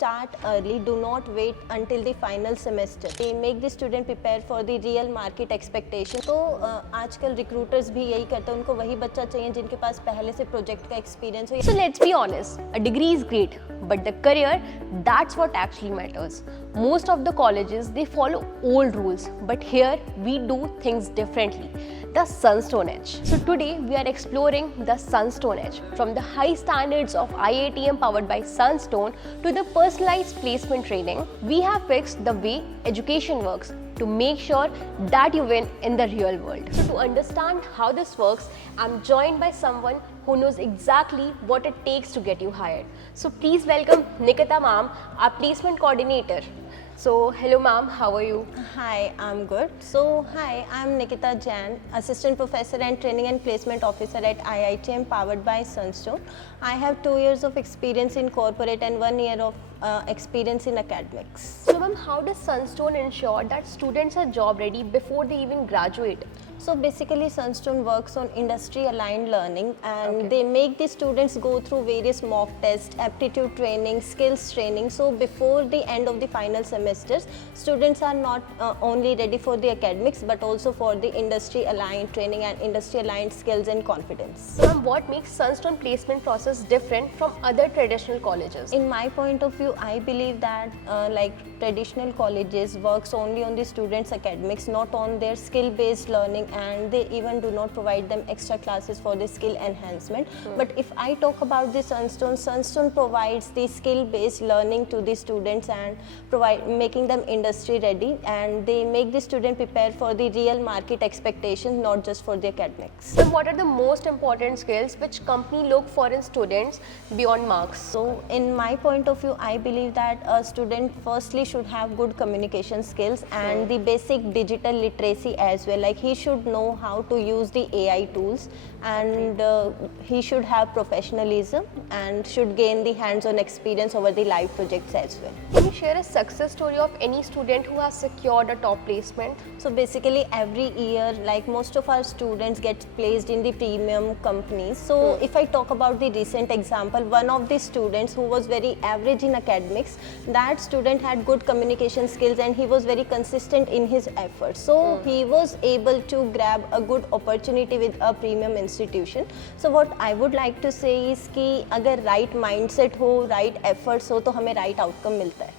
start early, do not wait until the final semester. They make the student prepare for the real market expectation. तो आजकल recruiters भी यही करते हैं, उनको वही बच्चा चाहिए जिनके पास पहले से प्रोजेक्ट का एक्सपीरियंस हो. So let's be honest, a degree is great, but the career, that's what actually matters. Most of the colleges, they follow old rules, but here we do things differently. The Sunstone Edge. So today we are exploring the Sunstone Edge, from the high standards of IITM powered by Sunstone to the personalized placement training. We have fixed the way education works to make sure that you win in the real world. So to understand how this works, I'm joined by someone who knows exactly what it takes to get you hired. So please welcome Nikita ma'am, our placement coordinator. So hello ma'am, how are you? Hi, I'm good. So hi, I'm Nikita Jain, Assistant Professor and Training and Placement Officer at IITM powered by Sunstone. I have 2 years of experience in corporate and 1 year of experience in academics. So ma'am, how does Sunstone ensure that students are job ready before they even graduate? So basically Sunstone works on industry aligned learning, and they make the students go through various mock tests, aptitude training, skills training. So before the end of the final semesters, students are not only ready for the academics but also for the industry aligned training and industry aligned skills and confidence. So ma'am, what makes Sunstone placement process different from other traditional colleges? In my point of view, I believe that like traditional colleges works only on the students' academics, not on their skill-based learning, and they even do not provide them extra classes for the skill enhancement. But if I talk about the Sunstone provides the skill-based learning to the students and making them industry ready, and they make the student prepare for the real market expectations, not just for the academics. So what are the most important skills which company look for in students beyond marks? So in my point of view, I believe that a student firstly should have good communication skills and the basic digital literacy as well. Like he should know how to use the AI tools, and he should have professionalism and should gain the hands-on experience over the live projects as well. Can you share a success story of any student who has secured a top placement? So basically every year, like most of our students get placed in the premium companies. So if I talk about the recent example, one of the students who was very average in academics, that student had good communication skills and he was very consistent in his efforts. So he was able to grab a good opportunity with a premium institution. So what I would like to say is कि अगर right mindset हो, right efforts हो, तो हमें right outcome मिलता है.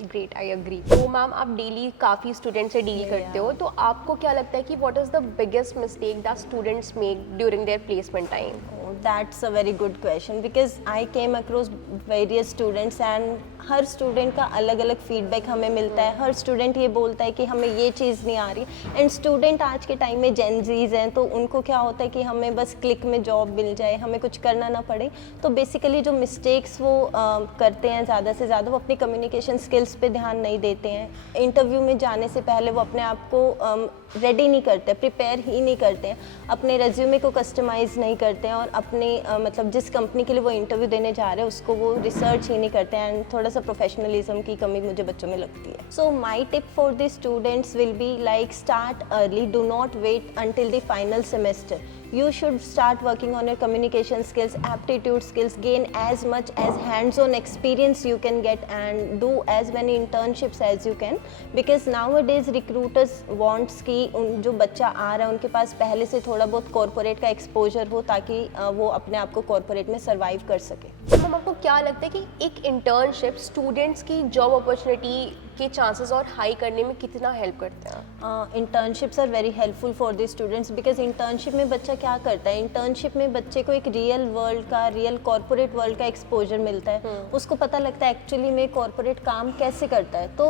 Great, I agree. तो ma'am आप डेली काफ़ी स्टूडेंट से डील करते हो, तो आपको क्या लगता है कि what is the biggest mistake that students make during their placement time? That's a very good question because I came across various students and her student का अलग अलग फीडबैक हमें मिलता है. हर स्टूडेंट ये बोलता है कि हमें ये चीज़ नहीं आ रही. एंड स्टूडेंट आज के टाइम में जेनजीज हैं, तो उनको क्या होता है कि हमें बस क्लिक में जॉब मिल जाए, हमें कुछ करना ना पड़े. तो बेसिकली जो मिस्टेक्स वो करते हैं ज़्यादा से ज़्यादा, वो अपनी कम्युनिकेशन स्किल्स पे ध्यान नहीं देते हैं. इंटरव्यू में जाने से पहले वो अपने आप को रेडी नहीं करते, प्रिपेयर ही नहीं करते हैं, अपने रेज्यूमे को कस्टमाइज़ नहीं करते हैं और अपने मतलब जिस कंपनी के लिए वो इंटरव्यू देने जा रहे हैं उसको वो रिसर्च ही नहीं करते हैं. एंड थोड़ा सा प्रोफेशनलिज्म की कमी मुझे बच्चों में लगती है. So my tip for the students will be like start early, do not wait until the final semester. You should start working on your communication skills, aptitude skills, gain as much as hands-on experience you can get and do as many internships as you can, because nowadays recruiters wants कि जो बच्चा आ रहा है उनके पास पहले से थोड़ा बहुत कॉर्पोरेट का एक्सपोजर हो ताकि वो अपने आप को कॉर्पोरेट में सर्वाइव कर सके. तो मैम आपको क्या लगता है कि एक इंटर्नशिप स्टूडेंट्स की जॉब अपॉर्चुनिटी के चांसेस और हाई करने में कितना हेल्प करते हैं? Internships are very helpful for the students because internship में बच्चा क्या करता है, इंटर्नशिप में बच्चे को एक रियल वर्ल्ड का, रियल कॉर्पोरेट वर्ल्ड का एक्सपोजर मिलता है. उसको पता लगता है एक्चुअली में कॉर्पोरेट काम कैसे करता है. तो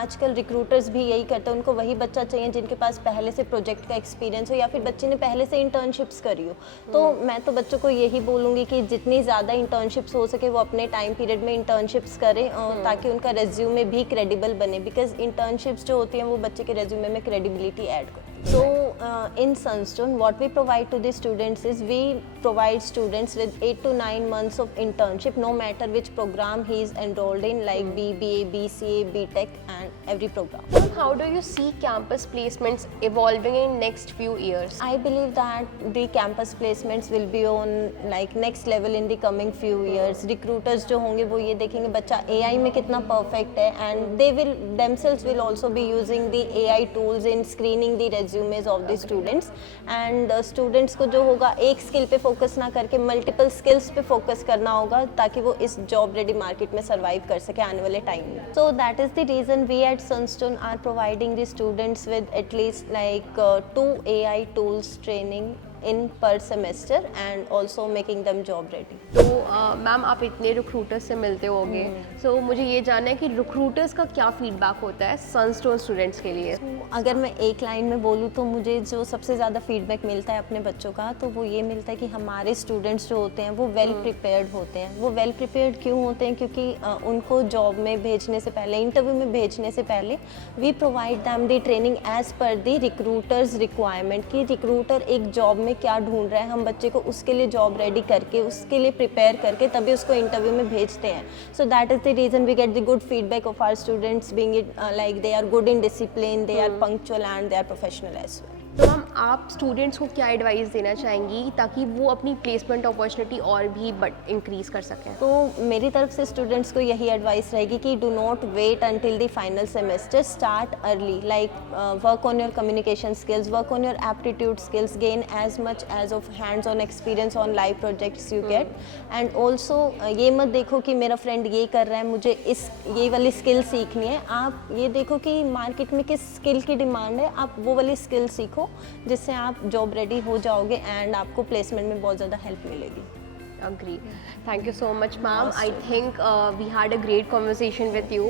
आजकल रिक्रूटर्स भी यही करते हैं, उनको वही बच्चा चाहिए जिनके पास पहले से प्रोजेक्ट का एक्सपीरियंस हो या फिर बच्चे ने पहले से इंटर्नशिप्स करी हो. तो मैं तो बच्चों को यही बोलूँगी कि जितनी ज़्यादा इंटर्नशिप्स हो सके वो अपने टाइम पीरियड में इंटर्नशिप्स करें ताकि उनका रेज्यूमे भी क्रेडिबल बने, बिकॉज इंटर्नशिप्स जो होती हैं वो बच्चे के रेज्यूमे में क्रेडिबिलिटी ऐड करती है. So in Sunstone, what we provide to the students is we provide students with 8 to 9 months of internship, no matter which program he is enrolled in, like BBA, BCA, BTech, and every program. Ma'am, how do you see campus placements evolving in next few years? I believe that the campus placements will be on like next level in the coming few years. Recruiters जो होंगे वो ये देखेंगे बच्चा AI में कितना perfect है, and they will themselves will also be using the AI tools in screening the resumes of the students. And students को जो होगा एक skill पे focus ना करके multiple skills पे focus करना होगा ताकि वो इस job ready market में survive कर सके आने वाले time में. So that is the reason we at Sunstone are providing the students with at least like 2 AI tools training in per semester and also making them job ready. तो ma'am आप इतने recruiters से मिलते होगे, सो मुझे ये जानना है कि रिक्रूटर्स का क्या फीडबैक होता है सनस्टोन स्टूडेंट्स के लिए? अगर मैं एक लाइन में बोलूँ तो मुझे जो सबसे ज़्यादा फीडबैक मिलता है अपने बच्चों का, तो वो ये मिलता है कि हमारे स्टूडेंट्स जो होते हैं वो वेल प्रिपेयर्ड होते हैं. वो वेल प्रिपेयर्ड क्यों होते हैं? क्योंकि उनको जॉब में भेजने से पहले, इंटरव्यू में भेजने से पहले we provide them the training as per the recruiters requirement, कि रिक्रूटर एक जॉब में क्या ढूंढ रहा है, हम बच्चे को उसके लिए जॉब रेडी करके, उसके लिए प्रिपेयर करके तभी उसको इंटरव्यू में भेजते हैं. So that is the reason we get the good feedback of our students, being it like they are good in discipline, they are punctual and they are professional as well. तो ma'am आप students को क्या advice देना चाहेंगी ताकि वो अपनी placement opportunity और भी इंक्रीज कर सकें? तो मेरी तरफ से स्टूडेंट्स को यही एडवाइस रहेगी कि do not wait until the final semester, start early, like work on your communication skills, work on your aptitude skills, gain as much as of hands on experience on live projects you get. And also ये मत देखो कि मेरा friend ये कर रहा है, मुझे ये वाली स्किल सीखनी है. आप ये देखो कि मार्केट में किस स्किल की डिमांड है, आप वो वाली स्किल सीखो जिससे आप जॉब रेडी हो जाओगे एंड आपको प्लेसमेंट में बहुत ज़्यादा हेल्प मिलेगी. Agree. Thank you so much, ma'am. I think we had a great conversation with you.